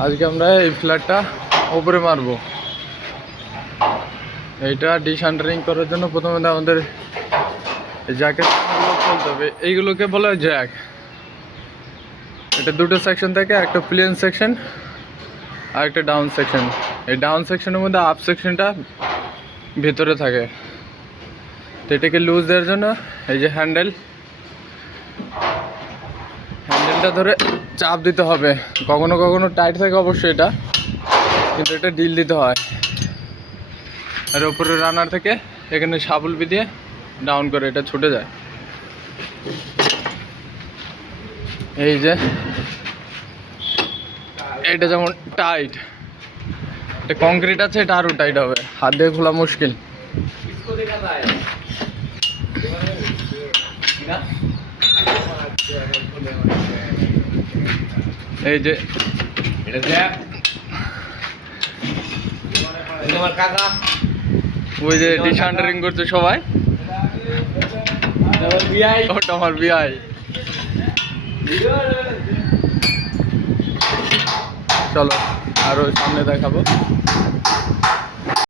আজকে আমরা এই ফ্ল্যাটটা উপরে মারবো। এইটা ডিসান্টারিং করার জন্য প্রথমে আমাদের জ্যাকেট চলতে হবে। এইগুলোকে বলা জ্যাক এটা দুটো সেকশন থাকে, একটা প্লেন সেকশন আর একটা ডাউন সেকশন এই ডাউন সেকশনের মধ্যে আপ সেকশনটা ভেতরে থাকে। তো এটাকে লুজ দেওয়ার জন্য এই যে হ্যান্ডেল এটা ধরে চাপ দিতে হবে। কখনো কখনো টাইট থাকে অবশ্যই এটা, কিন্তু এটা ডিল দিতে হয়। আর ওপরে রানার থেকে এখানে সাবল দিয়ে ডাউন করে এটা ছুটে যায়। এই যে, এটা যেমন টাইট এটা কংক্রিট আছে, এটা আরও টাইট হবে। হাত দিয়ে খোলা মুশকিল। এই যে এটা ওই যে ডিসান্ডারিং করছে সবাই। ওটা আমার বিআই। চলো আরও সামনে দেখাবো।